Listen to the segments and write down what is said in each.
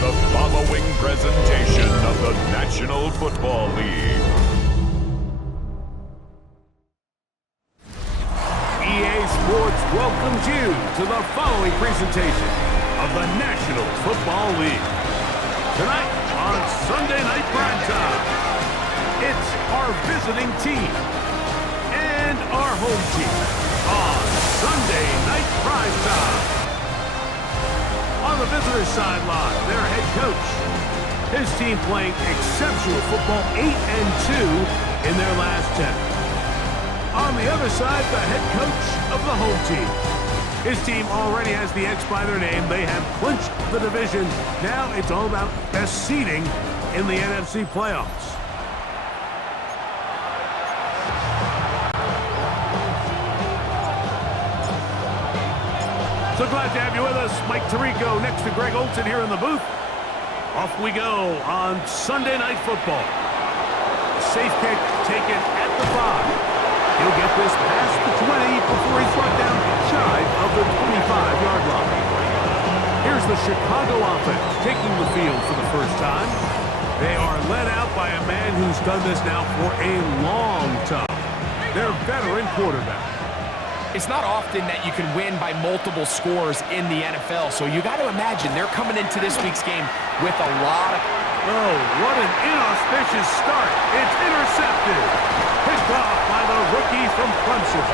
the following presentation of the National Football League. EA Sports welcomes you to the following presentation of the National Football League. Tonight on Sunday Night Primetime, it's our visiting team and our home team on Sunday Night Primetime. On the visitor's sideline, their head coach. His team playing exceptional football, 8-2 in their last 10. On the other side, the head coach of the home team. His team already has the X by their name. They have clinched the division. Now it's all about best seeding in the NFC playoffs. So glad to have you with us. Mike Tirico next to Greg Olson here in the booth. Off we go on Sunday Night Football. Safe kick taken at the 5. He'll get this past the 20 before he's brought down shy of the 25-yard line. Here's the Chicago offense taking the field for the first time. They are led out by a man who's done this now for a long time. Their veteran quarterback. It's not often that you can win by multiple scores in the NFL, so you got to imagine they're coming into this week's game with a lot of... Oh, what an inauspicious start. It's intercepted. Picked off by the rookie from Clemson.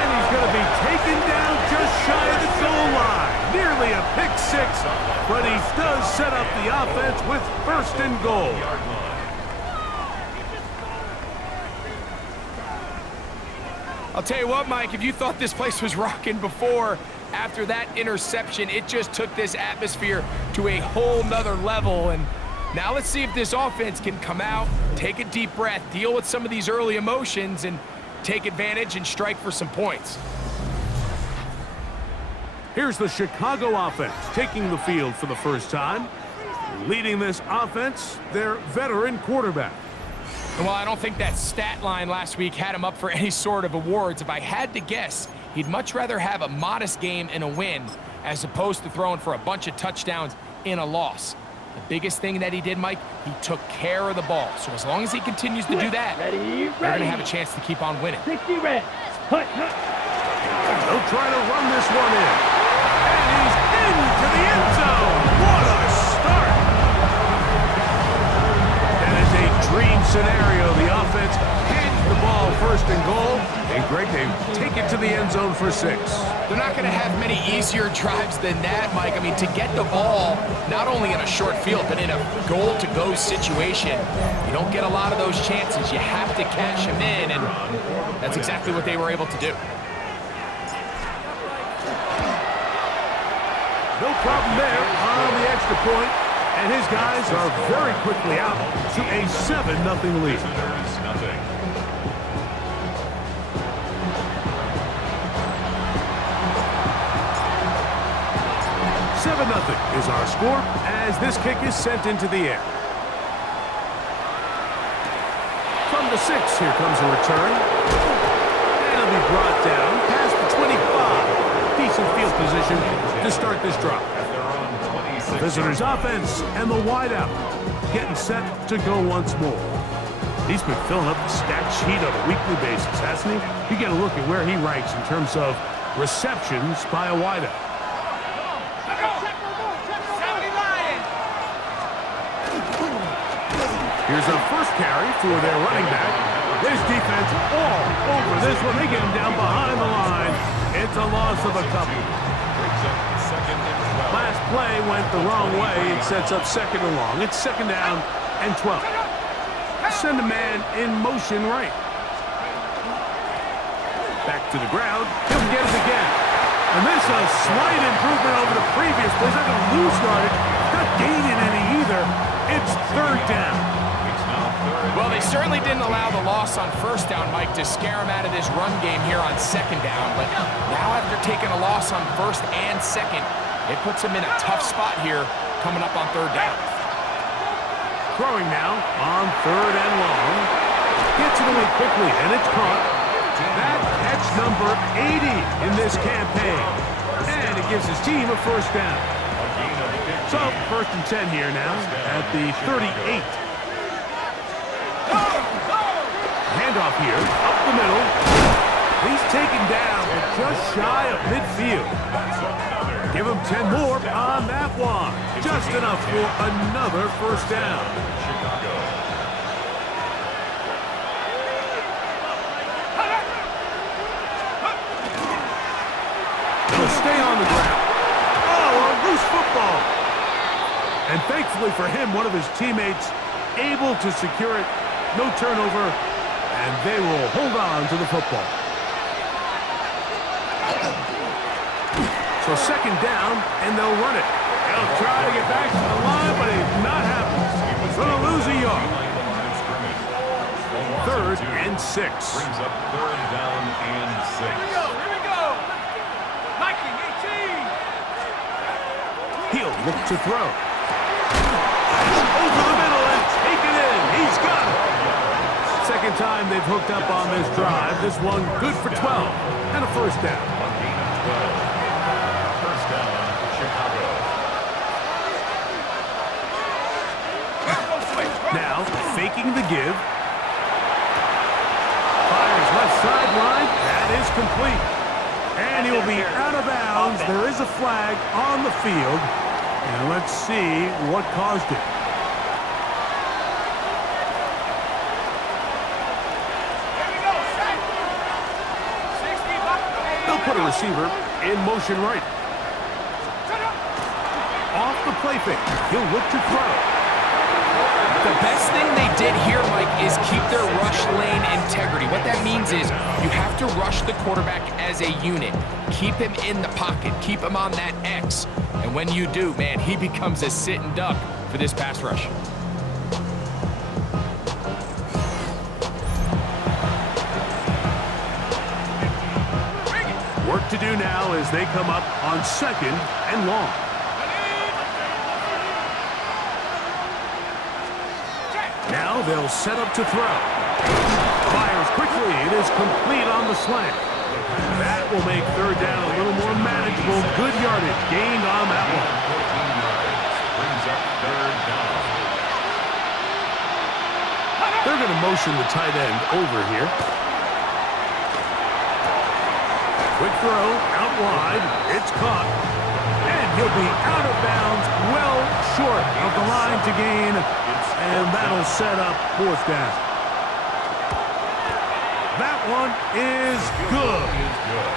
And he's going to be taken down just shy of the goal line. Nearly a pick six, but he does set up the offense with first and goal. I'll tell you what, Mike, if you thought this place was rocking before, after that interception, it just took this atmosphere to a whole nother level. And now let's see if this offense can come out, take a deep breath, deal with some of these early emotions, and take advantage and strike for some points. Here's the Chicago offense taking the field for the first time. Leading this offense, their veteran quarterback. Well, I don't think that stat line last week had him up for any sort of awards. If I had to guess, he'd much rather have a modest game and a win as opposed to throwing for a bunch of touchdowns in a loss. The biggest thing that he did, Mike, he took care of the ball. So as long as he continues to do that, they're going to have a chance to keep on winning. 60 red. Hut. They'll try to run this one in. And he's into the end zone. What a start. That is a dream scenario. The offense hands the ball first and goal. And Greg, they take it to the end zone for 6. They're not going to have many easier drives than that, Mike. I mean, to get the ball, not only in a short field, but in a goal-to-go situation, you don't get a lot of those chances. You have to cash them in, and that's exactly what they were able to do. No problem there on the extra point, and his guys are very quickly out to a 7-0 lead. 7-0 is our score as this kick is sent into the air. From the 6, here comes a return. And it'll be brought down past the 25. Decent field position to start this drive. The visitors' offense and the wideout getting set to go once more. He's been filling up the stat sheet on a weekly basis, hasn't he? You get a look at where he ranks in terms of receptions by a wideout. Here's a first carry for their running back. This defense all over this one. They get him down behind the line. It's a loss of a couple. Last play went the wrong way. It sets up second and long. It's second down and 12. Send a man in motion right. Back to the ground. He'll get it again. And this is a slight improvement over the previous play. He's not going to lose yardage. Not gaining any either. It's third down. Well, they certainly didn't allow the loss on first down, Mike, to scare him out of this run game here on second down. But now after taking a loss on first and second, it puts him in a tough spot here coming up on third down. Throwing now on third and long. Gets it away quickly, and it's caught. That catch number 80 in this campaign. And it gives his team a first down. So, first and 10 here now at the 38. Handoff here, up the middle. He's taken down, but just shy of midfield. Give him 10 more on that one. Just enough for another first down. He'll stay on the ground. Oh, a loose football. And thankfully for him, one of his teammates able to secure it. No turnover, and they will hold on to the football. So second down, and they'll run it. They'll try to get back to the line, but it's not happening. Going to lose a yard. 3rd and 6. Brings up 3rd down and 6. Here we go. Viking 18. He'll look to throw. Over the middle and take it in. He's got it. Second time they've hooked up on this drive. This one good for 12 and a first down. A gain of 12. First down, Chicago. Now faking the give. Fires left sideline. That is complete. And he'll be out of bounds. There is a flag on the field. And let's see what caused it. They'll put a receiver in motion right. Off the play fake. He'll look to throw. The best thing they did here, Mike, is keep their rush lane integrity. What that means is you have to rush the quarterback as a unit. Keep him in the pocket. Keep him on that X. And when you do, man, he becomes a sitting duck for this pass rush. Work to do now as they come up on 2nd and long. Now they'll set up to throw. Fires quickly. It is complete on the slant. That will make 3rd down a little more manageable. Good yardage gained on that one. 14 yards. Brings up 3rd down. They're going to motion the tight end over here. Quick throw, out wide. It's caught. And he'll be out of bounds, well short of the line to gain. And that'll set up 4th down. That one is good.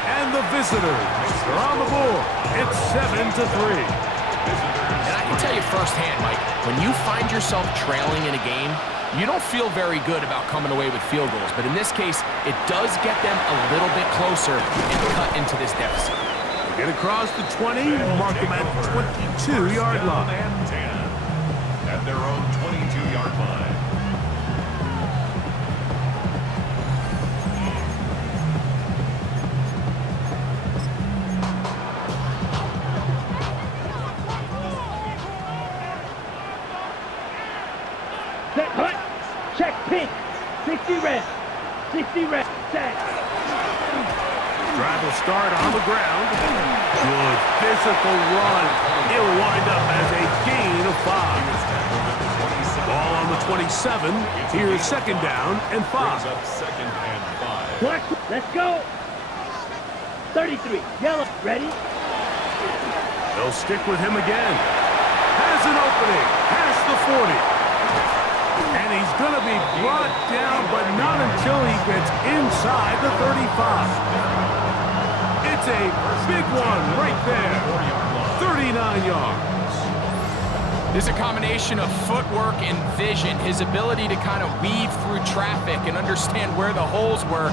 And the visitors are on the board. It's 7-3. And I can tell you firsthand, Mike, when you find yourself trailing in a game, you don't feel very good about coming away with field goals. But in this case, it does get them a little bit closer and cut into this deficit. Get across the 20, mark them at 22-yard line. And 10 at their own 22-yard line. Set, hut, check, pink, 60 red, set. Drive will start on the ground. Good physical run. He'll wind up as a gain of 5. Ball on the 27. Here's 2nd down and 5. Brings up 2nd and 5. Black, let's go. 33, yellow, ready? They'll stick with him again. Has an opening. Past the 40. And he's going to be brought down, but not until he gets inside the 35. It's a big one right there. 39 yards. There's a combination of footwork and vision, his ability to kind of weave through traffic and understand where the holes were.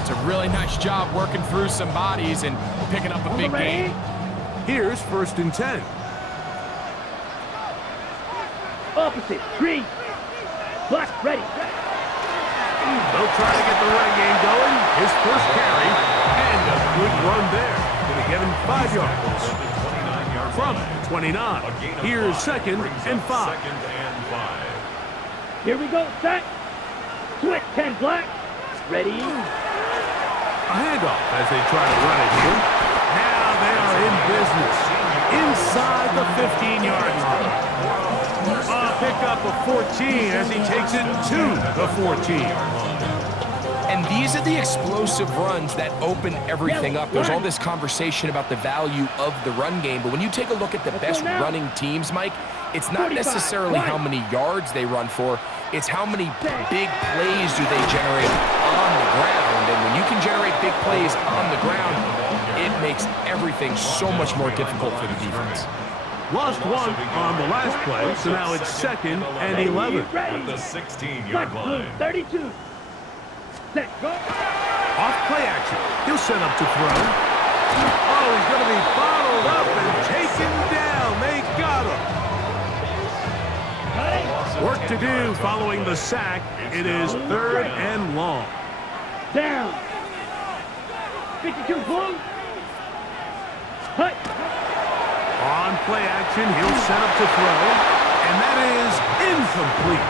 It's a really nice job working through some bodies and picking up a big gain. Here's 1st and 10. Opposite, green. Black, ready. They'll try to get the run game going. His first carry, and a good run there. Going to get him 5 yards. From 29. Here's 2nd and 5. Here we go, set. Switch, 10 black. Ready. A handoff as they try to run it here. Now they are in business. inside the 15-yard line. A pickup of 14 as he takes it to the 14. And these are the explosive runs that open everything up. There's all this conversation about the value of the run game, but when you take a look at the best running teams, Mike, it's not necessarily how many yards they run for, it's how many big plays do they generate on the ground. And when you can generate big plays on the ground, it makes everything so much more difficult for the defense. Lost one on the last play, so now it's 2nd and 11. At the 16-yard line. 32. Set, go. Off play action. He'll set up to throw. Oh, he's going to be bottled up and taken down. They got him. Work to do following the sack. It is 3rd and long. Down. 52 blue. Hut. On play action, he'll set up to throw. And that is incomplete.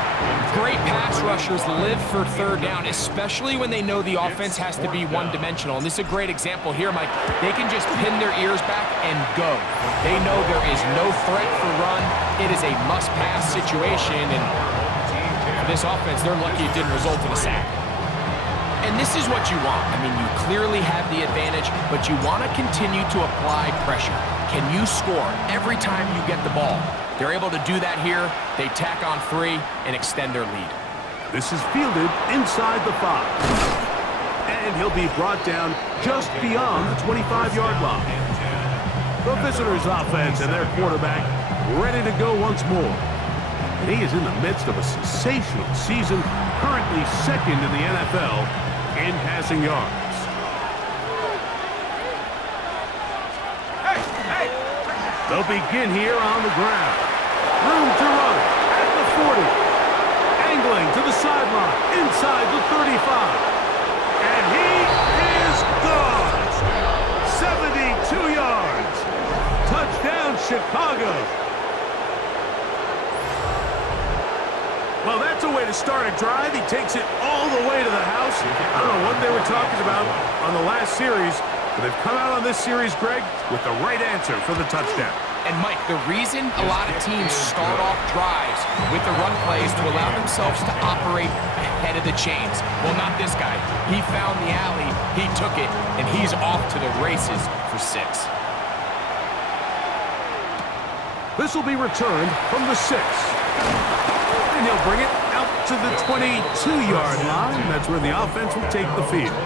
Great pass rushers live for 3rd down, especially when they know the offense has to be one-dimensional. And this is a great example here, Mike. They can just pin their ears back and go. They know there is no threat for run. It is a must-pass situation. And for this offense, they're lucky it didn't result in a sack. And this is what you want. I mean, you clearly have the advantage, but you want to continue to apply pressure. Can you score every time you get the ball? They're able to do that here. They tack on 3 and extend their lead. This is fielded inside the 5. And he'll be brought down just beyond the 25-yard line. The visitors' offense and their quarterback ready to go once more. And he is in the midst of a sensational season, currently 2nd in the NFL in passing yards. They'll begin here on the ground. Room to run at the 40. Angling to the sideline, inside the 35. And he is gone. 72 yards. Touchdown, Chicago. Well, that's a way to start a drive. He takes it all the way to the house. I don't know what they were talking about on the last series, but they've come out on this series, Greg, with the right answer for the touchdown. And, Mike, the reason a lot of teams start off drives with the run plays to allow themselves to operate ahead of the chains. Well, not this guy. He found the alley, he took it, and he's off to the races for 6. This will be returned from the 6. And he'll bring it out to the 22-yard line. That's where the offense will take the field.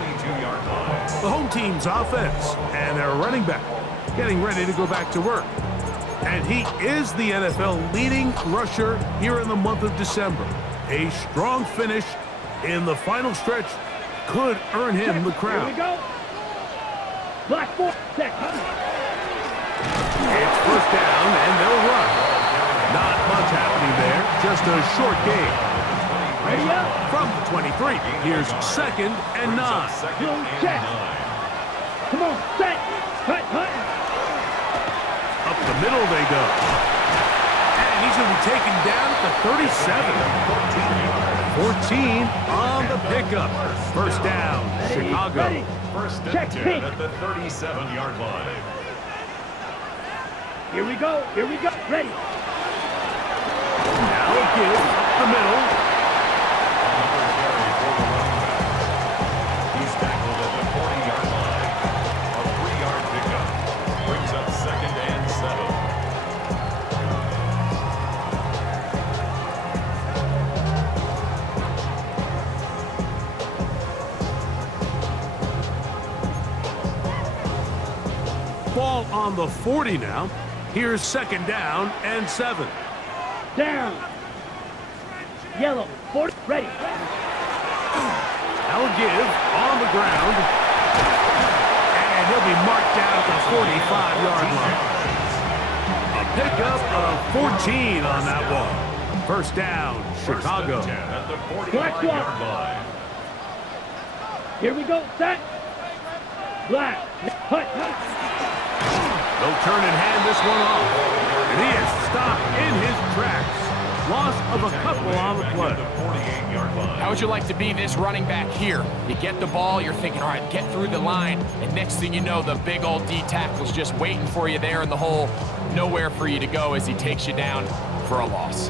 The home team's offense and their running back getting ready to go back to work. And he is the NFL leading rusher here in the month of December. A strong finish in the final stretch could earn him the crown. Here we go. Black 4. Set. It's 1st down, and they'll run. Not much happening there, just a short gain. Ready up. From the 23, here's 2nd and 9. Blue check. Come on, set. Hut, hut. Up the middle they go. And he's going to be taken down at the 37. 14 on the pickup. 1st down, Chicago. Ready. 1st and Check 10 pink. at the 37-yard line. Here we go. Here we go. Ready. Now a give up the middle. He's tackled at the 40-yard line. A 3-yard pickup brings up 2nd and 7. Ball on the 40 now. Here's 2nd down and 7. Down. Yellow. 40. Ready. Now a give on the ground. And he'll be marked down at the 45-yard line. A pickup of 14 on that one. 1st down, Chicago. at the Black 45-yard line. Here we go. Set. Black. Hut, hut. They'll turn and hand this one off. And he is stopped in his tracks. Loss of a couple on the play. The 48-yard line. How would you like to be this running back here? You get the ball, you're thinking, all right, get through the line, and next thing you know, the big old D tackle's just waiting for you there in the hole. Nowhere for you to go as he takes you down for a loss.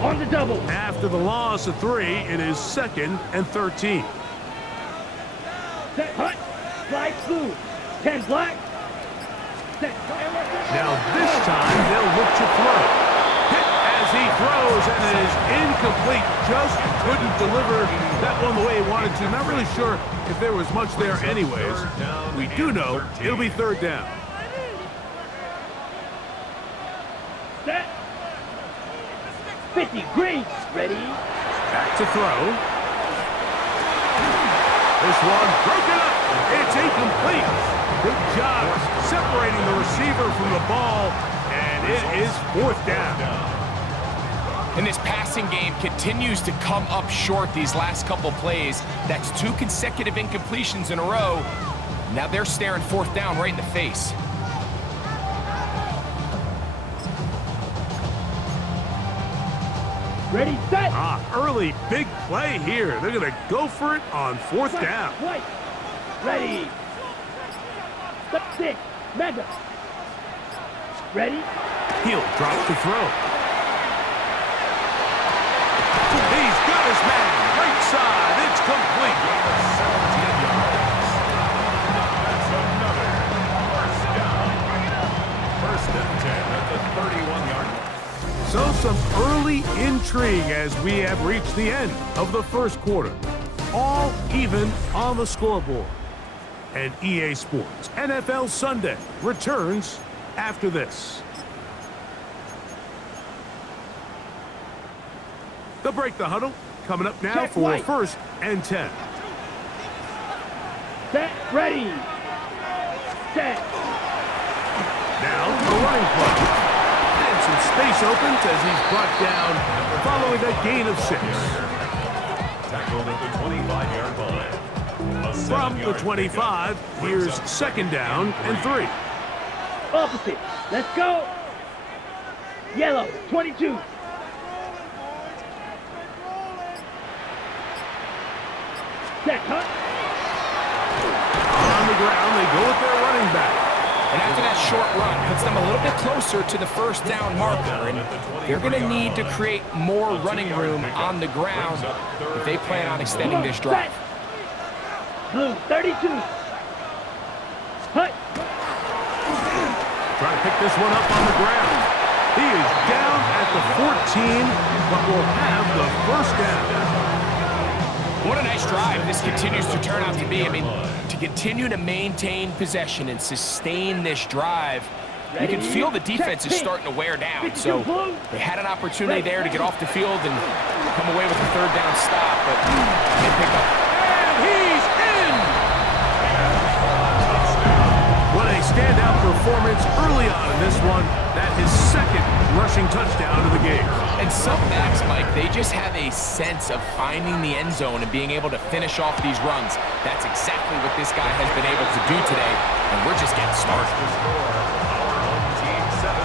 On the double. After the loss of 3, it is 2nd and 13. Set, hut. Slide blue. 10 black. Set. Now this time they'll look to throw. Hit as he throws, and it is incomplete. Just couldn't deliver that one the way he wanted to. Not really sure if there was much there anyways. We do know it'll be 3rd down. Set. 50 green. Ready. Back to throw. This one broken up. It's incomplete. Good job separating the receiver from the ball, and it is 4th down. And this passing game continues to come up short these last couple plays. That's 2 consecutive incompletions in a row. Now they're staring 4th down right in the face. Ready, set. Early big play here. They're going to go for it on 4th down. White. Ready. Step 6. Mega. Ready. He'll drop to throw. He's got his man. Right side. It's complete. 17 yards. That's another first down. 1st and 10 at the 31-yard line. So some early intrigue as we have reached the end of the 1st quarter. All even on the scoreboard. And EA Sports NFL Sunday returns after this. They'll break the huddle. Coming up now Check for white. 1st and 10. Set. Ready. Set. Now a running play. And some space opens as he's brought down following a gain of 6. Tackled at the 25-yard line. From the 25, here's 2nd down and 3. Opposite. Let's go. Yellow. 22. Set, hut. On the ground, they go with their running back. And after that short run, puts them a little bit closer to the 1st down marker. And they're going to need to create more running room on the ground if they plan on extending this drive. Blue, 32. Hut. Trying to pick this one up on the ground. He is down at the 14, but will have the 1st down. What a nice drive this continues to turn out to be. I mean, to continue to maintain possession and sustain this drive, you can feel the defense is starting to wear down. So they had an opportunity there to get off the field and come away with a 3rd down stop, but they pick up. And he's in! What a standout performance early on in this one. That his 2nd rushing touchdown of the game. And some backs, Mike, they just have a sense of finding the end zone and being able to finish off these runs. That's exactly what this guy has been able to do today, and we're just getting started. The score, our home team 17,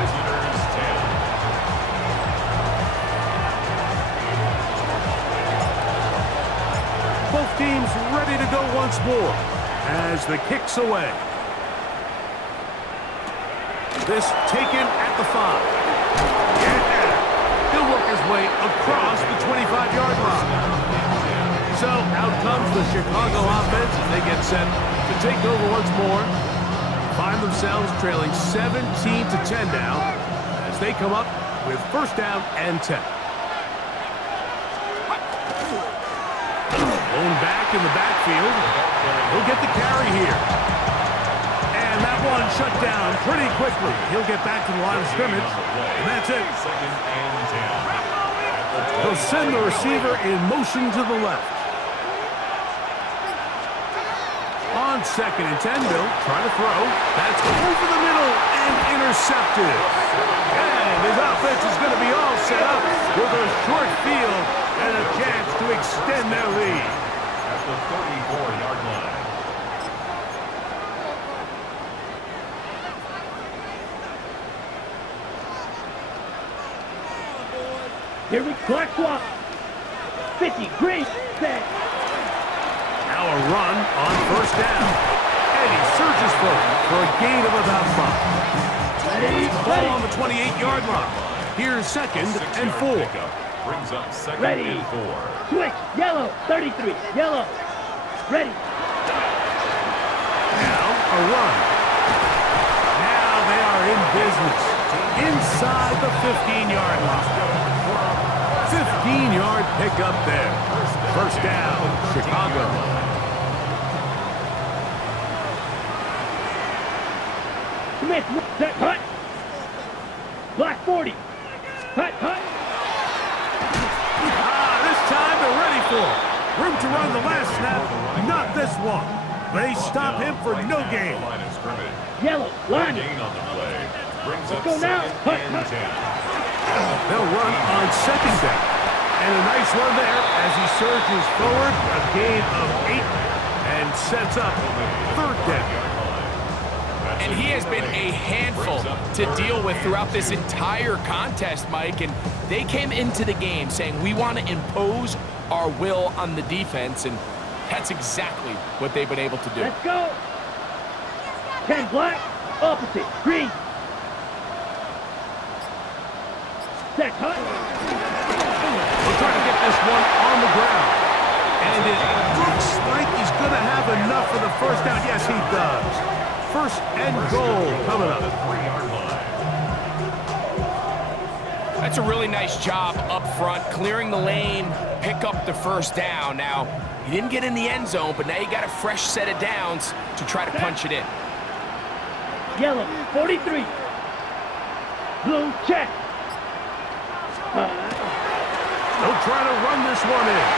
visitors 10. Both teams ready to go once more as the kick's away. This taken at the 5. Yeah. He'll work his way across the 25-yard line. So out comes the Chicago offense as they get set to take over once more. Find themselves trailing 17-10 now as they come up with 1st down and 10. Going back in the backfield. He'll get the carry here. And that one shut down pretty quickly. He'll get back to the line of scrimmage, and that's it. 2nd and 10. They'll send the receiver in motion to the left. On 2nd and 10, Bill, trying to throw. That's over the middle and intercepted. And his offense is going to be all set up with a short field and a chance to extend their lead. At the 34-yard line. Here we black swap. 50, green, set. Now a run on first down. And he surges forward for a gain of about 5. Ready, Ball on the 28-yard line. Here's second and 4. Brings up second Ready. and 4. Switch, yellow, 33, yellow. Ready. Now a run. Now they are in business. Inside the 15-yard line. 15-yard pickup there. First down, Chicago. Smith, set, hut. Black 40. Hut, hut. This time they're ready for it. Room to run the last snap. Not this one. They stop him for no gain. Line of scrimmage. Yellow, line. Gain on the play. Brings up Go now. second Hut, and hut. 10. They'll run on second down. And a nice run there as he surges forward. A gain of 8 and sets up third down. And he has been a handful to deal with throughout this entire contest, Mike. And they came into the game saying, we want to impose our will on the defense. And that's exactly what they've been able to do. Let's go. 10 black, opposite, green. Set, hut. We'll try to get this one on the ground. And it looks like he's going to have enough for the first down. Yes, he does. First and goal coming up. 3-yard line. That's a really nice job up front, clearing the lane, pick up the first down. Now, he didn't get in the end zone, but now you got a fresh set of downs to try to punch it in. Yellow, 43. Blue, check. They'll try to run this one in.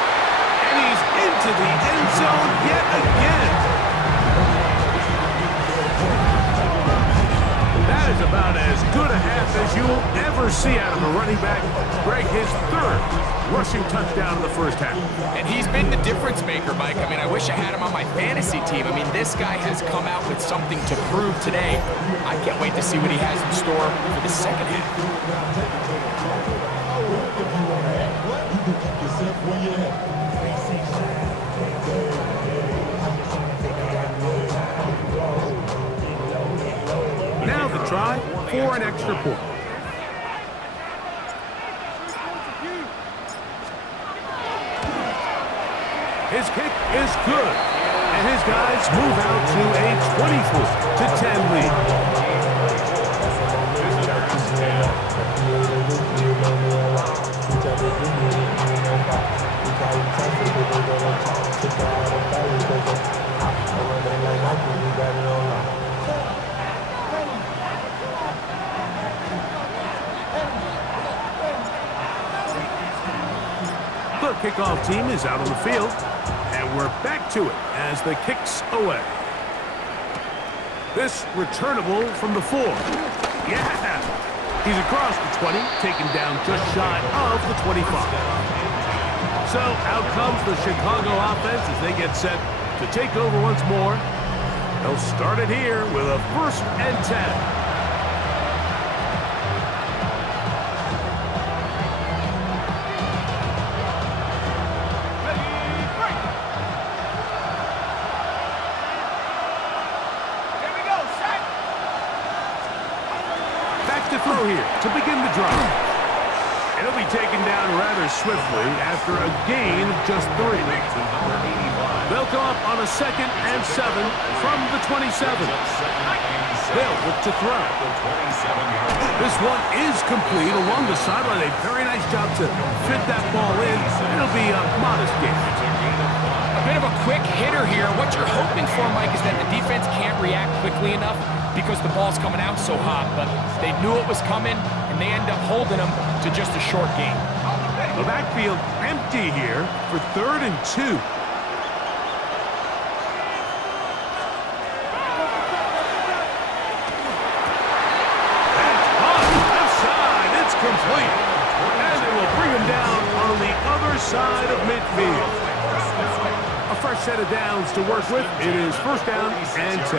And he's into the end zone yet again. That is about as good a half as you will ever see out of a running back. Greg, his third rushing touchdown in the first half. And he's been the difference maker, Mike. I mean, I wish I had him on my fantasy team. I mean, this guy has come out with something to prove today. I can't wait to see what he has in store for the second half. Now the try for an extra point. His kick is good, and his guys move out to a 24-10 lead. The kickoff team is out on the field, and we're back to it as the kick's away. This returnable from the 4. Yeah! He's across the 20, taken down just shy of the 25. So out comes the Chicago offense as they get set to take over once more. They'll start it here with a 1st and 10. To throw here to begin the drive. It'll be taken down rather swiftly after a gain of just 3. They'll come up on a 2nd and 7 from the 27. They'll look to throw. This one is complete along the sideline. A very nice job to fit that ball in. It'll be a modest gain. A bit of a quick hitter here. What you're hoping for, Mike, is that the defense can't react quickly enough because the ball's coming out so hot. But they knew it was coming, and they end up holding them to just a short gain. The backfield empty here for 3rd and 2. That's hot. Left side. It's complete. And they will bring him down on the other side of midfield. A fresh set of downs to work with. It is 1st down and 10.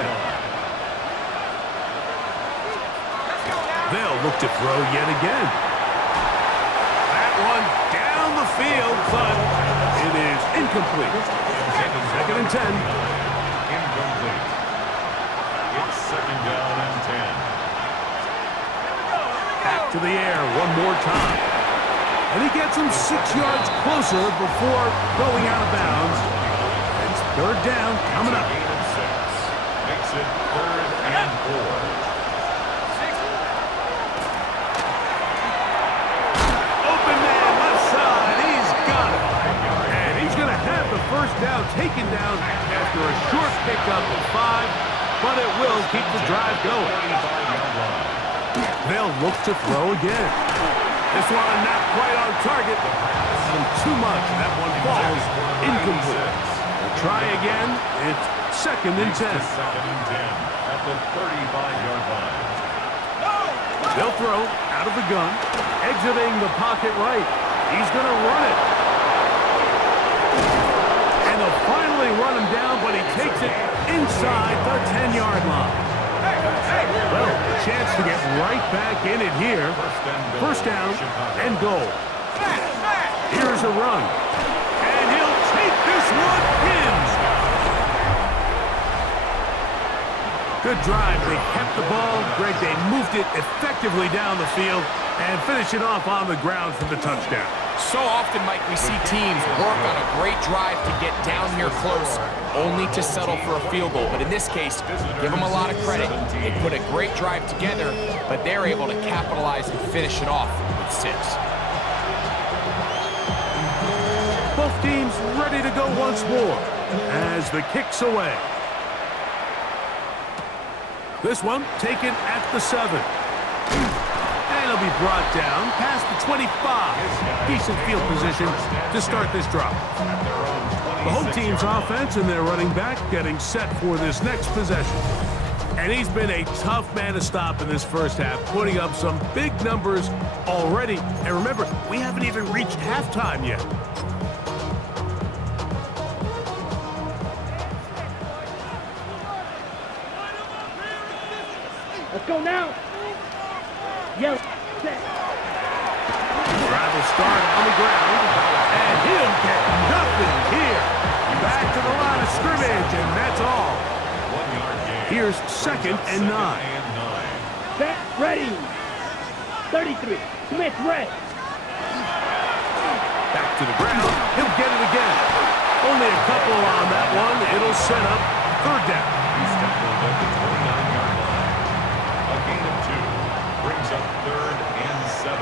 They'll look to throw yet again. That one down the field, but it is incomplete. Second and 10. Incomplete. It's second down and 10. Back to the air one more time. And he gets him 6 yards closer before going out of bounds. It's third down coming up. Gain of 6. Makes it third and 4. Open man left side. He's got it. And he's going to have the first down taken down after a short pickup of 5, but it will keep the drive going. They'll look to throw again. This one not quite on target. And too much. That one falls incomplete. They'll try again. It's second and 10. Second and 10 at the 35-yard line. They'll throw out of the gun, exiting the pocket right. He's going to run it. And they'll finally run him down, but he takes it inside the 10-yard line. Well, a chance to get right back in it here. First down and goal. Here's a run. And he'll take this one in. Good drive. They kept the ball. Greg, they moved it effectively down the field and finish it off on the ground for the touchdown. So often, Mike, we see teams work on a great drive to get down here close, only to settle for a field goal. But in this case, give them a lot of credit. They put a great drive together, but they're able to capitalize and finish it off with 6. Both teams ready to go once more as the kick's away. This one taken at the 7. And it'll be brought down past the 25. Decent field position to start this drive. The home team's offense and their running back getting set for this next possession. And he's been a tough man to stop in this first half, putting up some big numbers already. And remember, we haven't even reached halftime yet. Let's go now. Yell. Set. Drive will start on the ground, and he'll get nothing here. Back to the line of scrimmage, and that's all. 1 yard gain. Here's second and 9. Set. Ready. 33. Smith red. Back to the ground. He'll get it again. Only a couple on that one. It'll set up third down. He's tackled at the 29-yard line. A gain of 2 brings up third and 7.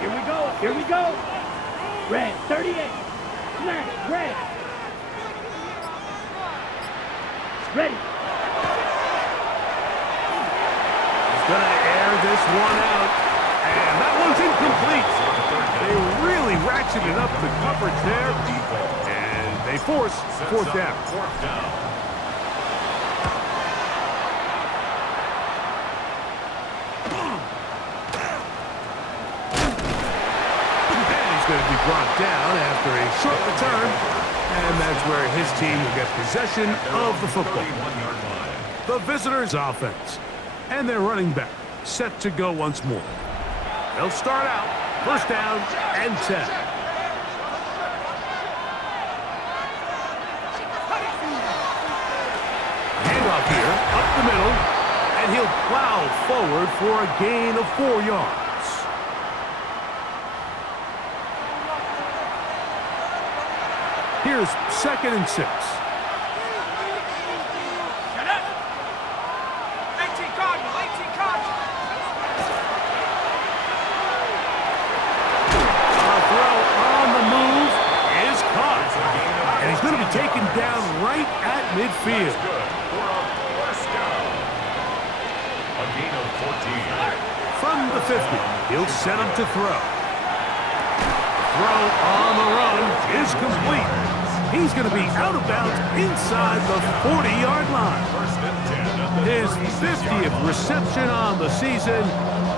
Here we go. Here we go. Red. 38. Smash. Red. Ready. He's going to air this one out, and that one's incomplete. They really ratcheted up the coverage there, and they force fourth down. Fourth down. Going to be brought down after a short return, and that's where his team will get possession of the football. 31-yard line. The visitors' offense and their running back set to go once more. They'll start out first down and 10. Handoff here up the middle, and he'll plow forward for a gain of 4 yards. Here's second and 6. 18 Cardinal, 18 Cardinal. A throw on the move is caught. And he's going to be taken down right at midfield. Good for a first down. A gain of 14. From the 50, he'll set him to throw. Throw on the run is complete. He's going to be out of bounds inside the 40-yard line. First and 10. His 50th reception on the season,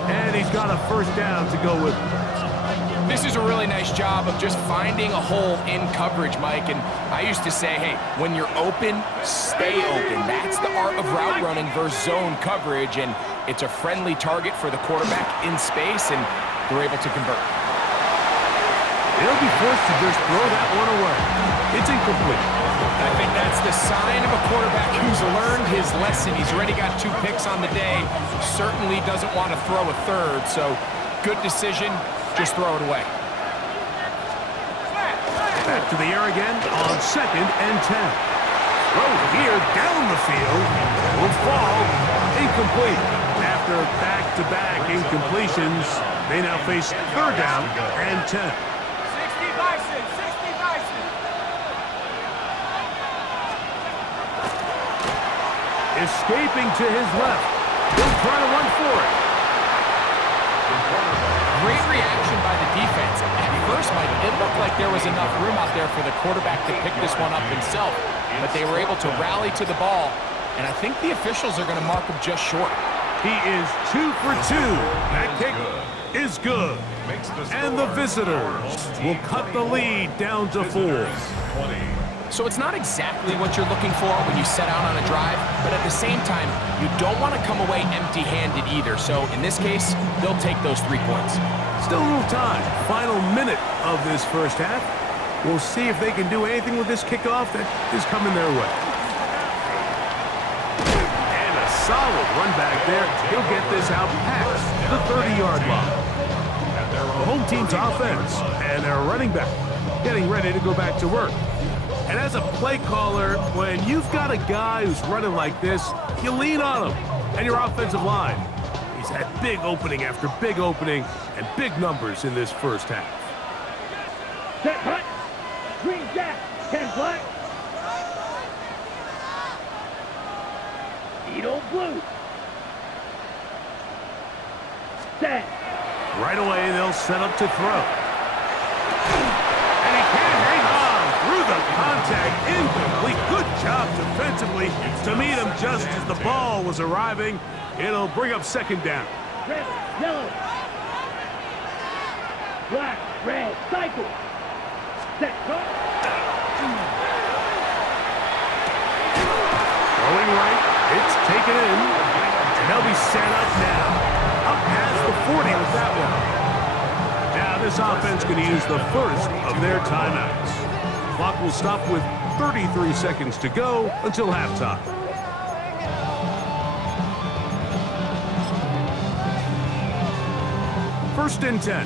and he's got a first down to go with it. This is a really nice job of just finding a hole in coverage, Mike. And I used to say, hey, when you're open, stay open. That's the art of route running versus zone coverage. And it's a friendly target for the quarterback in space. And they're able to convert. They'll be forced to just throw that one away. It's incomplete. I think that's the sign of a quarterback who's learned his lesson. He's already got 2 picks on the day. Certainly doesn't want to throw a third, so good decision. Just throw it away. Back to the air again on 2nd and 10. Throw here down the field will fall incomplete. After back-to-back incompletions, they now face 3rd down and 10. 60 Bison, 60 Bison. Escaping to his left. He'll try to run for it. Great reaction by the defense. At first, Mike, it looked like there was enough room out there for the quarterback to pick this one up himself, but they were able to rally to the ball, and I think the officials are going to mark him just short. He is 2 for 2. That kick is good. And the visitors will cut the lead down to 4. So it's not exactly what you're looking for when you set out on a drive, but at the same time, you don't want to come away empty-handed either. So in this case, they'll take those 3 points. Still a little time. Final minute of this first half. We'll see if they can do anything with this kickoff that is coming their way. And a solid run back there. He'll get this out past the 30-yard line. The home team's offense and their running back getting ready to go back to work. And as a play caller, when you've got a guy who's running like this, you lean on him and your offensive line. He's had big opening after big opening and big numbers in this first half. Set hut. Green jack. 10 black. Edo blue. Set. Right away, they'll set up to throw. And he can't hang on through the contact. Incomplete. Good job defensively to meet him just as the ball was arriving. It'll bring up 2nd down. Red. Yellow. Black. Red. Cycle. Set. Cut. Throwing right. It's taken in. And they'll be set up now. Up past the 40 with that one. Now this offense going to use the first of their timeouts. Clock will stop with 33 seconds to go until halftime. First and 10.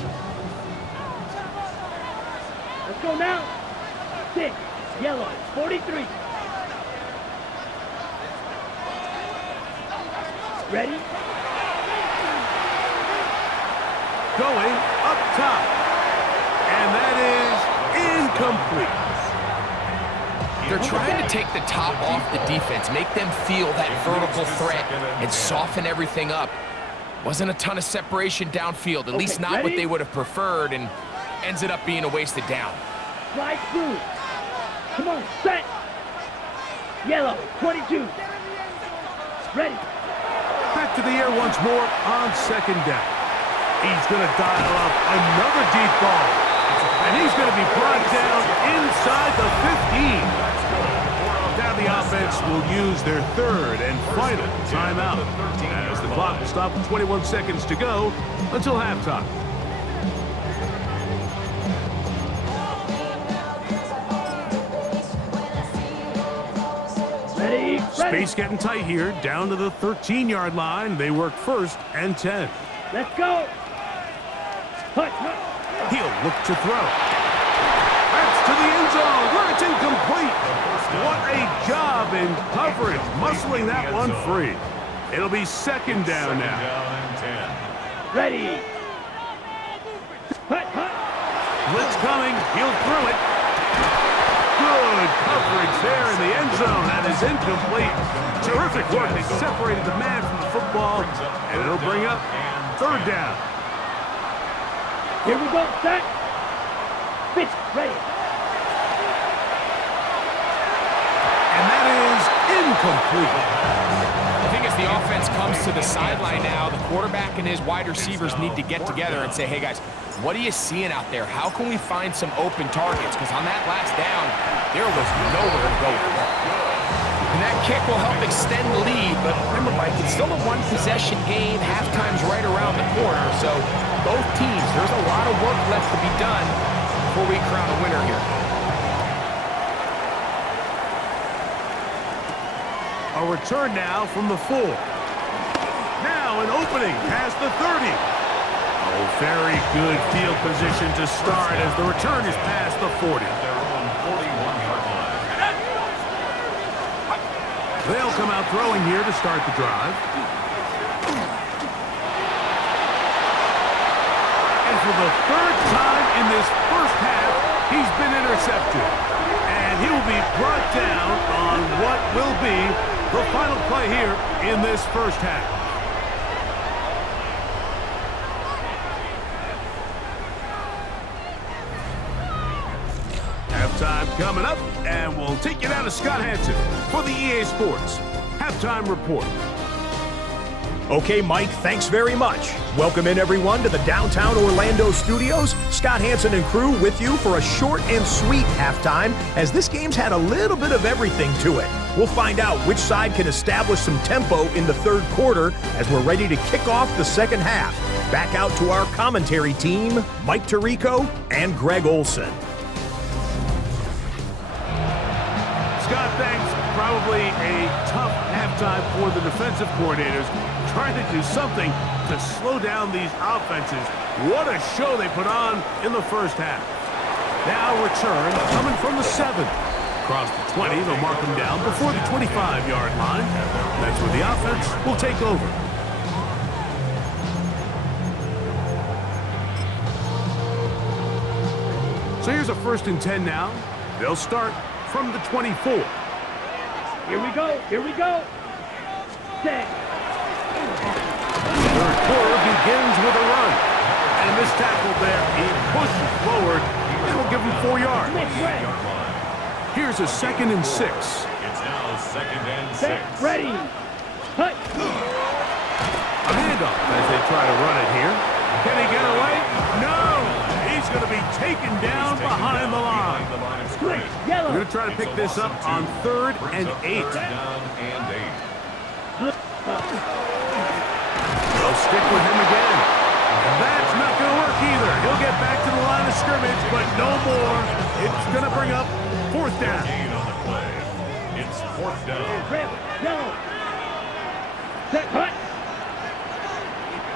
Let's go now. 6. Yellow. 43. Ready? Going up top. And that is incomplete. They're trying to take the top off the defense, make them feel that vertical threat, and soften everything up. Wasn't a ton of separation downfield, at least not what they would have preferred, and ends it up being a wasted down. Slide through. Come on, set. Yellow, 22. Ready. Back to the air once more on 2nd down. He's going to dial up another deep ball. And he's going to be brought down inside the 15. Now the offense will use their 3rd and final timeout, as the clock will stop with 21 seconds to go until halftime. Ready. Space getting tight here, down to the 13-yard line. They work 1st and 10. Let's go. Hut, hut. He'll look to throw. That's to the end zone, where it's incomplete. What a job in coverage, muscling that one free. It'll be 2nd down now. Ready. Hut, hut. Blitz coming, he'll throw it. Good coverage there in the end zone. That is incomplete. Terrific work. They separated the man from the football, and it'll bring up 3rd down. Here we go, set. Pitch, ready. And that is incomplete. I think as the offense comes to the sideline now, the quarterback and his wide receivers need to get together and say, hey guys, what are you seeing out there? How can we find some open targets? Because on that last down, there was nowhere to go with the ball. And that kick will help extend the lead, but remember, Mike, it's still a one-possession game. Halftime's right around the corner, so both teams, there's a lot of work left to be done before we crown a winner here. A return now from the 4. Now an opening past the 30. Oh, very good field position to start as the return is past the 40. Their own 41-yard line. They'll come out throwing here to start the drive. And for the third time in this first half, he's been intercepted. And he will be brought down on what will be the final play here in this first half. Halftime coming up, and we'll take you down to Scott Hansen for the EA Sports Halftime Report. Okay, Mike, thanks very much. Welcome in, everyone, to the downtown Orlando studios. Scott Hansen and crew with you for a short and sweet halftime, as this game's had a little bit of everything to it. We'll find out which side can establish some tempo in the third quarter as we're ready to kick off the second half. Back out to our commentary team, Mike Tirico and Greg Olson. Scott, thanks. Probably a tough halftime for the defensive coordinators, trying to do something to slow down these offenses. What a show they put on in the first half. Now return coming from the 7. Across the 20, they'll mark them down before the 25-yard line. That's where the offense will take over. So here's a 1st and 10 now. They'll start from the 24. Here we go. Here we go. Set. Third quarter begins with a run. And this tackle there, he pushes forward. It'll give him 4 yards. Here's a 2nd and 6. It's now 2nd and 6. Set. Ready. Hut. A handoff as they try to run it here. Can he get away? No! He's going to be taken down behind the line. Switch. Yellow. We're going to try to pick this up on 3rd and 8. Down and 8. They'll stick with him again. That's not going to work either. He'll get back to the line of scrimmage, but no more. It's going to bring up 4th down. Gain on the play. It's 4th down. Red. Yellow. Set. Hut.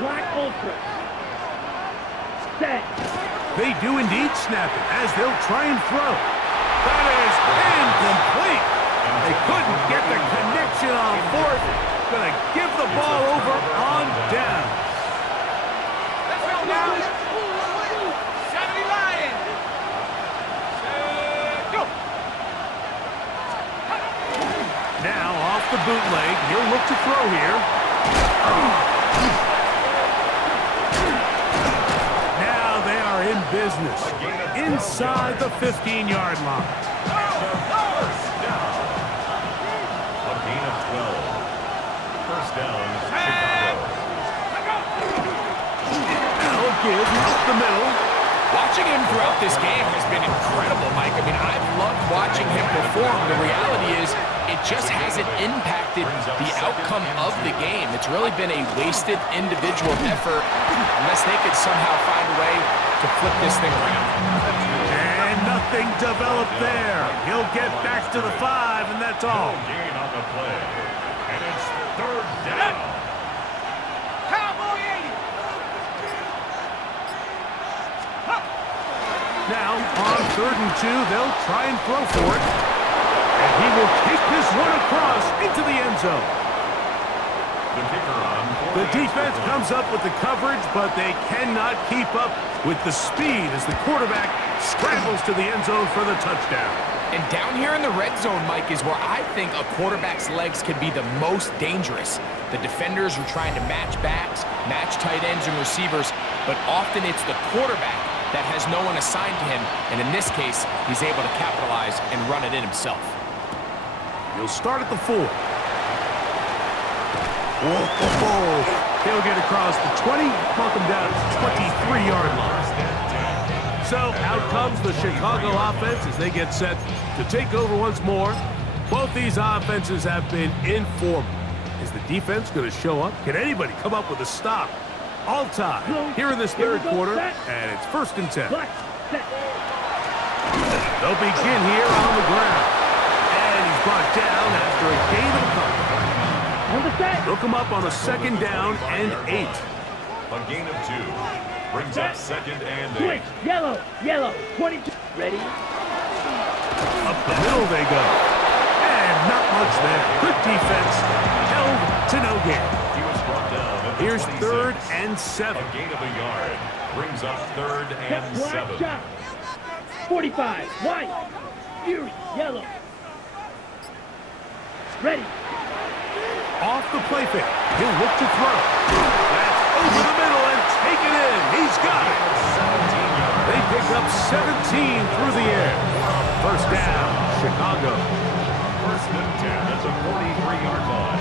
Black ultra. Set. They do indeed snap it as they'll try and throw. That is incomplete. They couldn't get the connection on 4th. Gonna give the ball over on down. Let's go now. 70 Lions. Go. Now off the bootleg, he'll look to throw here. Now they are in business inside the 15-yard line. First down. A gain of 12. First down, Chicago. Now a give up the middle. Watching him throughout this game has been incredible, Mike. I mean, I've loved watching him perform. The reality is it just hasn't impacted the outcome of the game. It's really been a wasted individual effort unless they could somehow find a way to flip this thing around. And nothing developed there. He'll get back to the 5, and that's all. Gain on the play. And it's 3rd down. Cowboy 80. Now, on 3rd and 2, they'll try and throw for it. And he will take this one across into the end zone. The kicker on. The defense comes up with the coverage, but they cannot keep up with the speed as the quarterback scrambles to the end zone for the touchdown. And down here in the red zone, Mike, is where I think a quarterback's legs can be the most dangerous. The defenders are trying to match backs, match tight ends and receivers, but often it's the quarterback that has no one assigned to him, and in this case, he's able to capitalize and run it in himself. He'll start at the 4. He'll get across the 20, mark him down at the 23-yard line. So out comes the Chicago offense as they get set to take over once more. Both these offenses have been informal. Is the defense going to show up? Can anybody come up with a stop? All tied here in this third quarter, and it's 1st and 10. They'll begin here on the ground. And he's brought down after a gain of a couple. They'll come up on a 2nd down and 8. A gain of 2 brings up 2nd and 8. Switch, yellow, 22. Ready? Up the middle they go. And not much there. Good defense. Held to no gain. He was brought down at the Here's 26. 3rd and 7. A gain of a yard brings up 3rd and 7. Shot. 45, white, fury, yellow. Ready. Off the play fake. He'll look to throw. That's over the middle and take it in. He's got it. 17 yards. They pick up 17 through the air. 1st down, Chicago. 1st and 10 at the 43-yard line.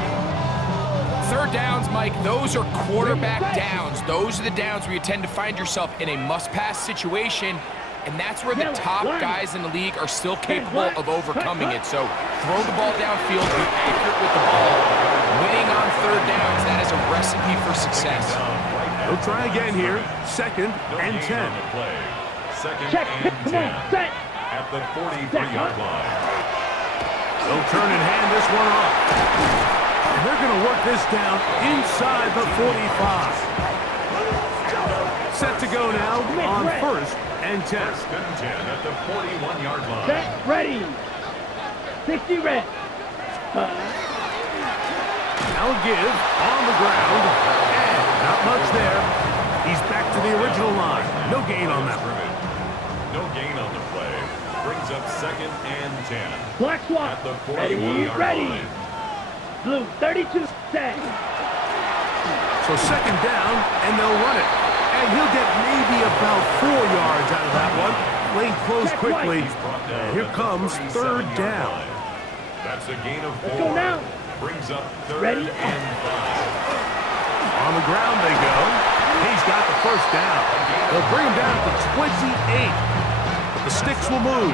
3rd downs, Mike, those are quarterback downs. Those are the downs where you tend to find yourself in a must-pass situation, and that's where the top guys in the league are still capable of overcoming it. So throw the ball downfield, be accurate with the ball. Winning on 3rd downs, that is a recipe for success. They'll try again here. 2nd and 10. On the play. 2nd Check. and 10 Come on, set. at the 43-yard line. They'll turn and hand this one off. And they're going to work this down inside the 45. Set to go now on 1st and 10. 1st and 10 at the 41-yard line. Set, ready. 60 red. Now a give on the ground. And not much there. He's back to the original line. No gain on that one. No gain on the play. Brings up 2nd and 10 Black swap. at the Ready, 41-yard ready. line. Blue, 32, set. So 2nd down, and they'll run it. And he'll get maybe about 4 yards out of that one. Lane closed quickly. And here comes 3rd down. That's a gain of 4. Let's go now. Brings up 3rd Ready? and 5. On the ground they go. He's got the 1st down. They'll bring him down to the 28. But the sticks will move.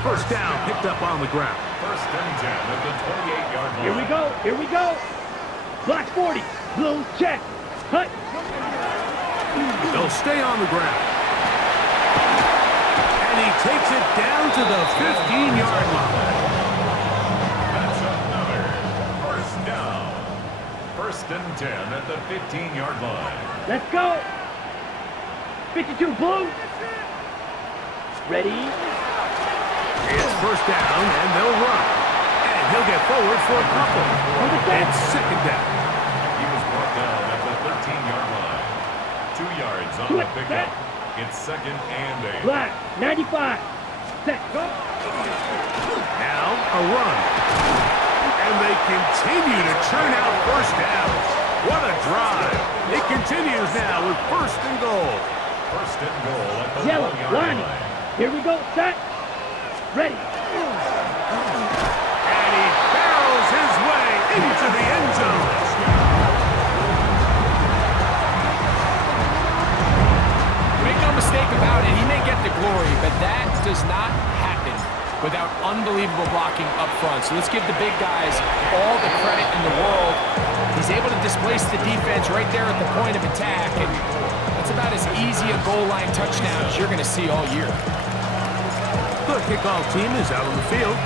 1st down picked up on the ground. 1st and 10 at the 28-yard line. Here we go. Black 40, blue, check. Hut. They'll stay on the ground. And he takes it down to the 15-yard line. That's another 1st down. 1st and 10 at the 15-yard line. Let's go. 52, blue. Ready. It's 1st down, and they'll run. And he'll get forward for a couple. It's 2nd down. He was brought down at the 13-yard line. 2 yards on the pickup. It's 2nd and 8. Black, 95. Set, go. Now a run. And they continue to churn out 1st downs. What a drive. It continues now with 1st and goal. 1st and goal at the Yellow, 1-yard line. line. Here we go, set. Ready. And he barrels his way into the end zone. Make no mistake about it, he may get the glory, but that does not happen without unbelievable blocking up front. So let's give the big guys all the credit in the world. He's able to displace the defense right there at the point of attack, and that's about as easy a goal line touchdown as you're going to see all year. The kickoff team is out on the field,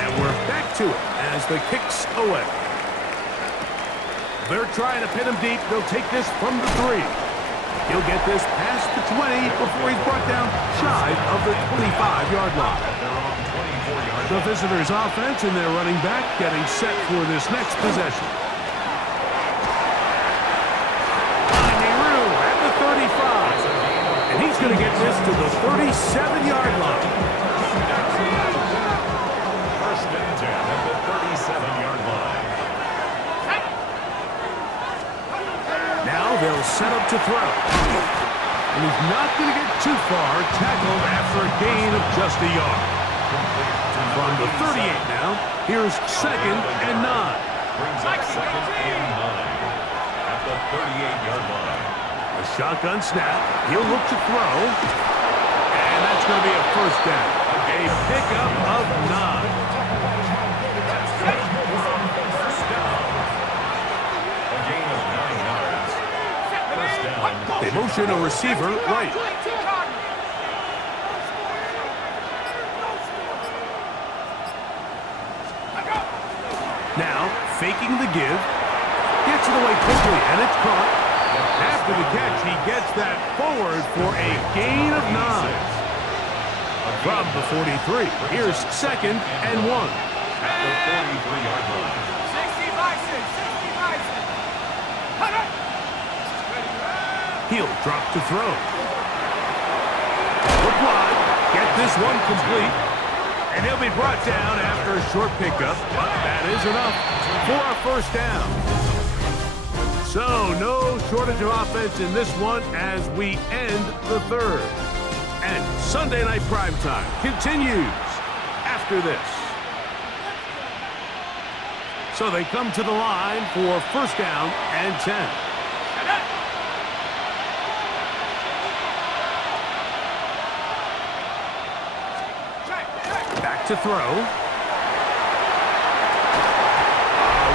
and we're back to it as the kick's away. They're trying to pin him deep. They'll take this from the 3. He'll get this past the 20 before he's brought down shy of the 25-yard line. The visitors' offense and their running back getting set for this next possession. Finding room at the 35. And he's going to get this to the 37-yard line. 1st and 10 at the 37-yard line. Now they'll set up to throw. And he's not going to get too far, tackled after a gain of just a yard. From the 38 now, here's 2nd and 9. Brings up 2nd and 9 at the 38-yard line. A shotgun snap. He'll look to throw. And that's going to be a 1st down. A pickup of 9. They motion a receiver right. Now, faking the give. Gets it away quickly, and it's caught. After the catch, he gets that forward for a gain of 9. From the 43, here's 2nd and 1. At the 43-yard line. 60 Bison, 60 Bison. He'll drop to throw. Look wide. Get this one complete. And he'll be brought down after a short pickup, but that is enough for a first down. So no shortage of offense in this one as we end the third. And Sunday Night Primetime continues after this. So they come to the line for first down and 10. Back to throw.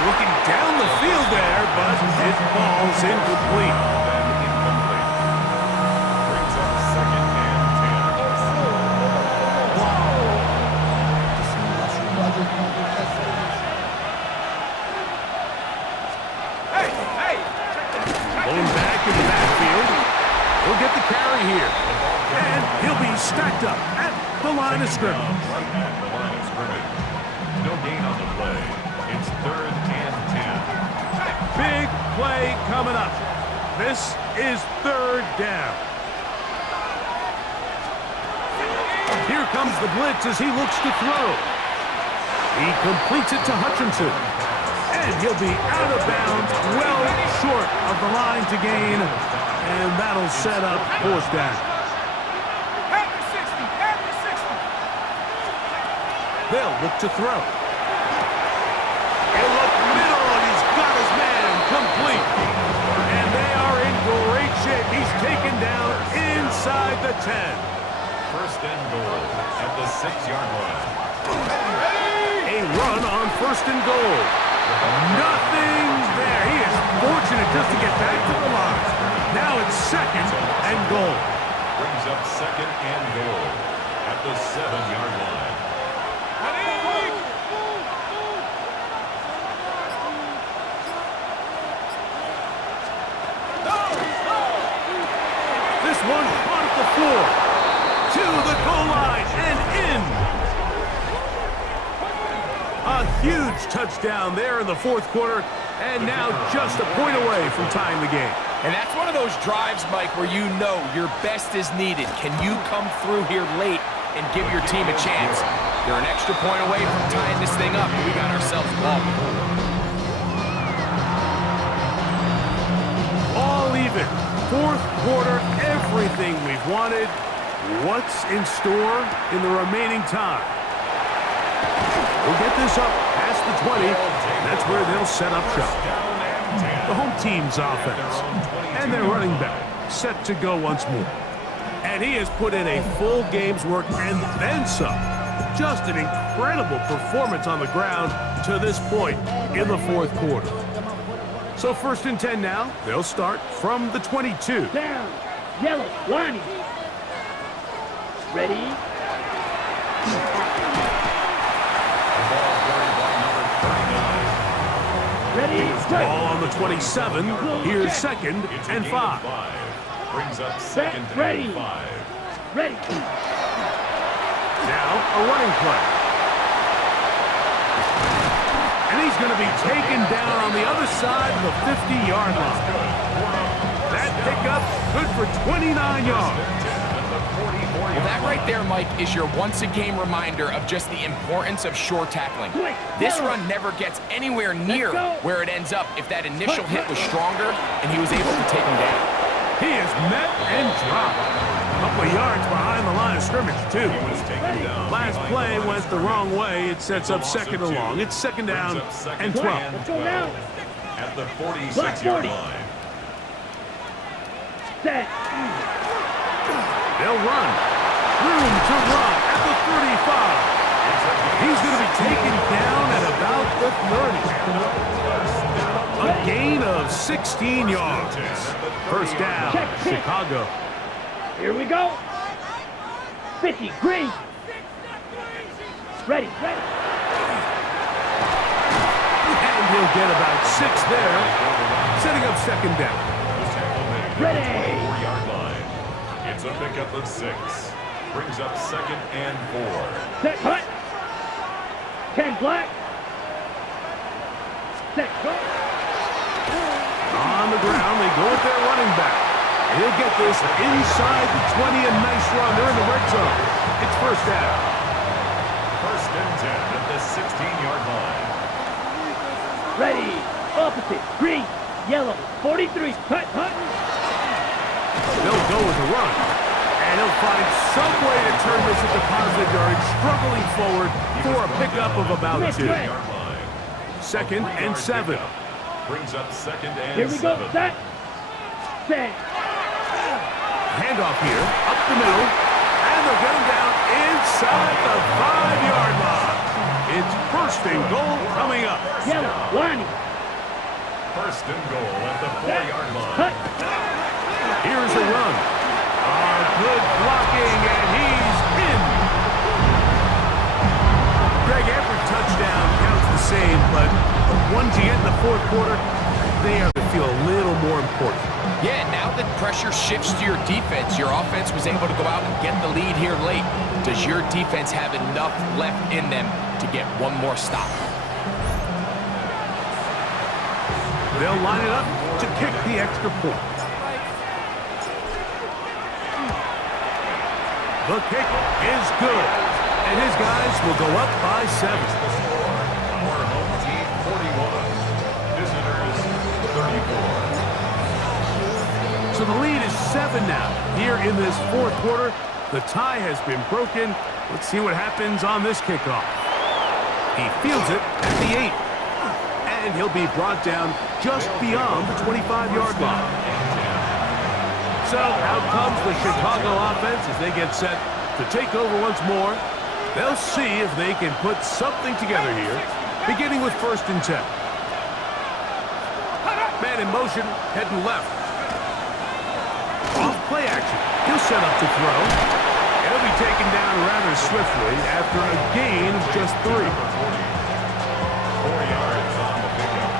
Looking down the field there, but it falls incomplete. Brings up 2nd and 10. Hey! Going back in the backfield. He'll get the carry here. And he'll be stacked up at the line of scrimmage. Right at the line of scrimmage. No gain on the play. It's 3rd and 10. Big play coming up. This is 3rd down. Here comes the blitz as he looks to throw. He completes it to Hutchinson. And he'll be out of bounds, well short of the line to gain. And that'll set up 4th down. At the 60, at the 60. They'll look to throw. He'll look middle, and he's got his man complete. And they are in great shape. He's taken down inside the 10. 1st and goal at the 6-yard line. A run on 1st and goal. Nothing there. He is fortunate just to get back to the line. Now it's 2nd and goal. Brings up 2nd and goal at the 7-yard line. This one caught at the floor. To the goal line and in. A huge touchdown there in the 4th quarter. And now just a point away from tying the game. And that's one of those drives, Mike, where you know your best is needed. Can you come through here late and give your team a chance? They're an extra point away from tying this thing up, and we got ourselves a ball. All even. 4th quarter, everything we've wanted. What's in store in the remaining time? We'll get this up past the 20. That's where they'll set up shop. The home team's offense. And their running back set to go once more. And he has put in a full game's work and then some. Just an incredible performance on the ground to this point in the 4th quarter. So 1st and 10 now. They'll start from the 22. Down. Yellow. Lonnie. Ready? Ready? Ball on the 27. Here's 2nd It's a and gain 5. of 5. Brings up 2nd Ready. and 5. Ready. Now a running play. And he's going to be taken down on the other side of the 50-yard line. That pickup good for 29 yards. Well, that right there, Mike, is your once-a-game reminder of just the importance of shore tackling. This run never gets anywhere near where it ends up if that initial hit was stronger and he was able to take him down. He is met and dropped. A couple of yards behind the line of scrimmage, too. Last play went the wrong way. It sets up 2nd and long. It's 2nd down and 12. Let's go now. At the 46-yard line. Set. They'll run. Room to run at the 35. He's going to be taken down at about the 30. A A gain of 16 yards. First down, Chicago. Here we go. 50, green. Ready. And he'll get about 6 there, setting up second down. Ready. 4-yard line. It's a pickup of 6. Brings up second and 4. Set, cut. 10 black. Set, go. On the ground, they go with their running back. He'll get this inside the 20, a nice run. They're in the red zone. It's first down. First and 10 at the 16-yard line. Ready. Opposite. Green. Yellow. 43. Cut. They'll go with the run. And he'll find some way to turn this into positive yardage, struggling forward for a pickup of about 2. 2-yard line. Second and 7. Brings up second and 7. Here we go. Set. Handoff here, up the middle, and they'll get him down inside the 5-yard line. It's first and goal coming up. Yellow. Lining. First and goal at the 4-yard line. Cut. Here's a run. Good blocking, and he's in. Greg, every touchdown counts the same, but the ones you get in the fourth quarter, they have to feel a little more important. Yeah, now that pressure shifts to your defense, your offense was able to go out and get the lead here late. Does your defense have enough left in them to get one more stop? They'll line it up to kick the extra point. The kick is good, and his guys will go up by 7. Our home team 41, visitors 34. So the lead is 7 now. Here in this fourth quarter, the tie has been broken. Let's see what happens on this kickoff. He fields it at the 8, and he'll be brought down just beyond the 25-yard line. So out comes the Chicago offense as they get set to take over once more. They'll see if they can put something together here, beginning with first and 10. Man in motion, heading left. Off play action. He'll set up to throw. He'll be taken down rather swiftly after a gain of just 3. 4 yards on the pickup.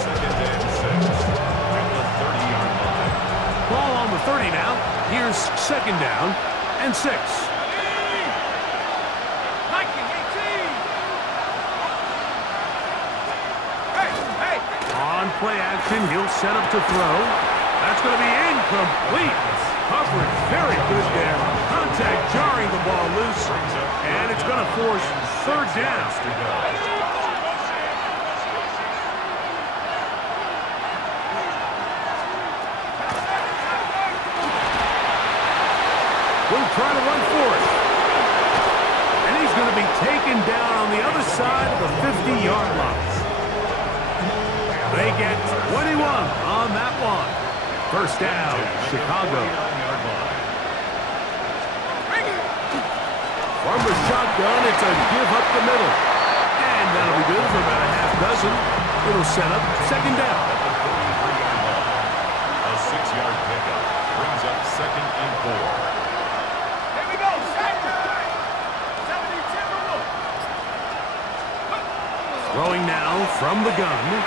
Second and 6 at the 30-yard line. Ball on the 30 now. Here's second down and 6. On play action, he'll set up to throw. That's going to be incomplete. Coverage very good there. Contact jarring the ball loose, and it's going to force third down. Will try to run for it. And he's going to be taken down on the other side of the 50-yard line. They get 21 on that one. First down, Chicago. From the shotgun, it's a give up the middle. And that'll be good for about a half dozen. It'll set up second down. A 6-yard pickup brings up second and 4. Throwing now from the gun.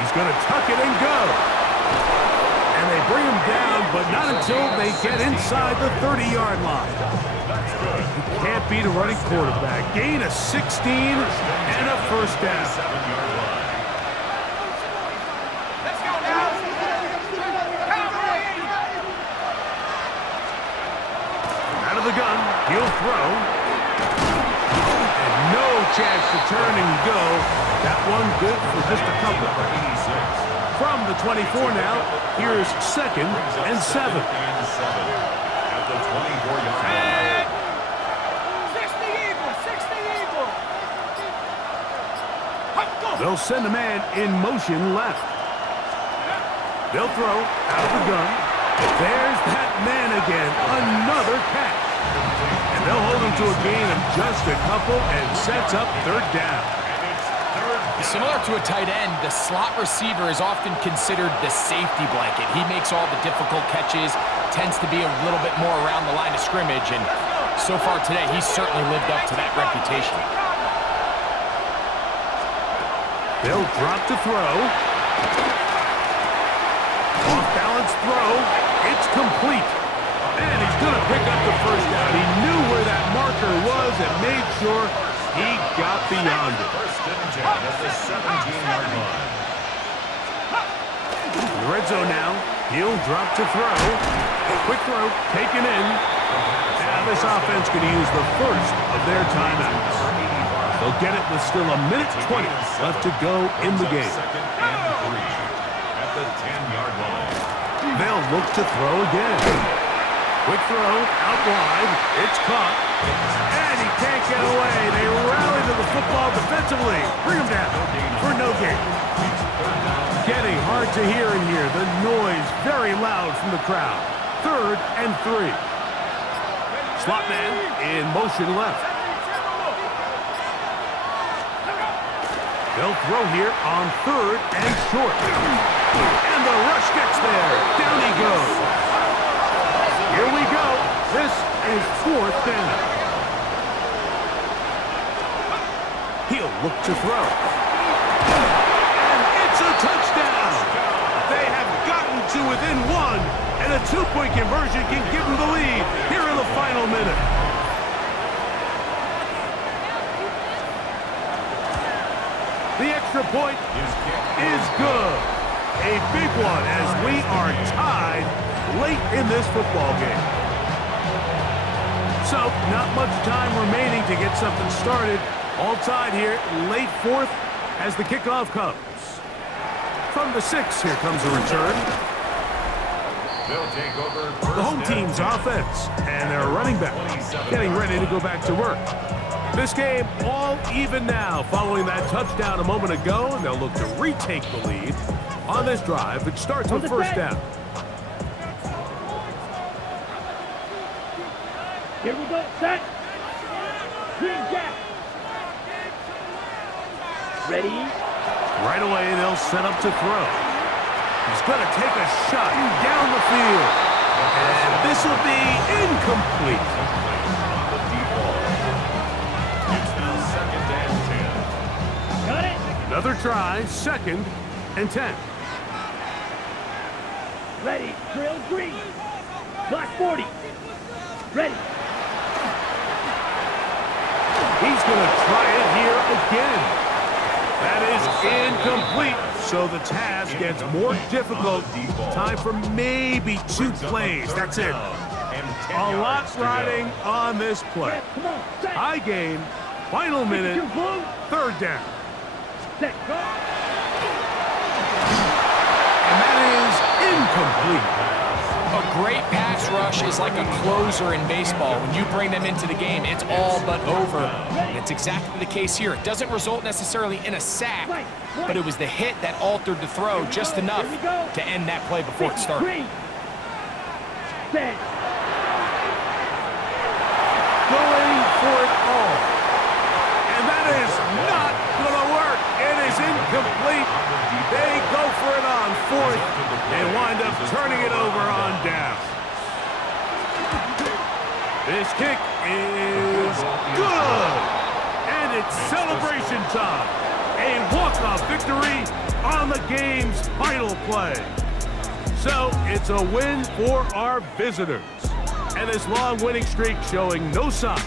He's going to tuck it and go. And they bring him down, but not until they get inside the 30-yard line. You can't beat a running quarterback. Gain of 16 and a first down. Let's go now. Out of the gun, he'll throw. And no chance to turn and go. That one good for just a couple. From the 24 now, here's second and 7. At the 24-yard line. 60 Eagle. They'll send a man in motion left. They'll throw out of the gun. There's that man again. Another catch. And they'll hold him to a gain of just a couple and sets up third down. And it's third Similar to a tight end, the slot receiver is often considered the safety blanket. He makes all the difficult catches, tends to be a little bit more around the line of scrimmage, and so far today, he's certainly lived up to that reputation. They'll drop to throw. Off-balance throw. It's complete. And he's going to pick up the first down. He knew where that marker was and made sure he got beyond it. First and 10 at the 17-yard line. In the red zone now. He'll drop to throw. Quick throw, taken in. And this offense could use the first of their timeouts. They'll get it with still a minute 20 left to go in the game. Second and 3 at the 10-yard line. They'll look to throw again. Quick throw, out wide. It's caught. And he can't get away. They rally to the football defensively. Bring him down for no gain. Getting hard to hear in here. The noise very loud from the crowd. 3rd and 3. Slot man in motion left. They'll throw here on 3rd and short. And the rush gets there. Down he goes. Here we go. This is 4th down. He'll look to throw. And it's a touchdown. They have gotten to within 1, and a 2-point conversion can give them the lead here in the final minute. The extra point is good. A big one as we are tied late in this football game. So, not much time remaining to get something started. All tied here, late 4th as the kickoff comes. From the 6, here comes a return. They'll take over The home team's offense and their running back getting ready to go back to work. This game all even now following that touchdown a moment ago, and they'll look to retake the lead on this drive. It starts with first down. Here we go. Set. Green jack. Ready? Right away, they'll set up to throw. He's going to take a shot down the field. And this will be incomplete. on the deep ball. It's now 2nd and 10. Got it. Another try, 2nd and 10. Ready. Drill green. Black 40. Ready. He's going to try it here again. That is incomplete, so the task gets more difficult. Time for maybe 2 plays. That's it. A lot riding on this play. Come on. Set. High gain, final minute, Your blue. 3rd down. Set. Go. And that is incomplete. A great pass rush is like a closer in baseball. When you bring them into the game, it's all but over. And it's exactly the case here. It doesn't result necessarily in a sack, but it was the hit that altered the throw just enough to end that play before it started. Green. Set. Going for it all. And that is not going to work. It is incomplete. They go for it on 4th and wind up turning it over on down. This kick is good. And it's celebration time. A walk-off victory on the game's final play. So it's a win for our visitors. And this long winning streak showing no sign